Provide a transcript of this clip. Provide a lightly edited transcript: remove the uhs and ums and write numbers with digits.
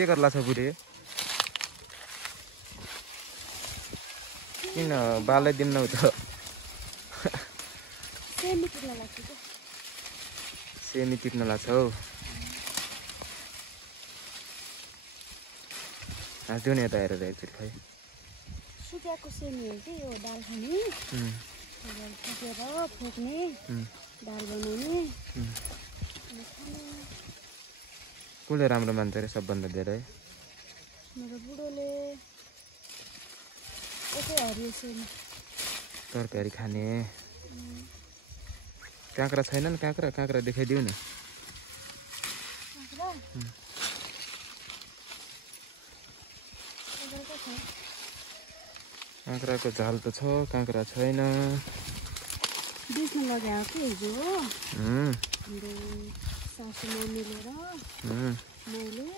के गर्ला छ बुढे किन बालै दिन्नौ त सेमी टिप्न लाग्छौ दिउ न यता हेरेर एकचोटि खै सुकेको सेमी हो कि यो दाल खाने फुटेर फोक्ने दाल बनाउने कसले राम्रो मान्छ अरे सबभन्दा धेरै मेरो बुढोले यतै हरियो सेमी तरकारी खाने काँक्रा छैनन् काँक्रा देखाइदिउ न काँक्राको झाल त छ काँक्रा छैन बेच्नु लगाएको कि हिजो हो हाम्रो सासूमा मिलेर मैले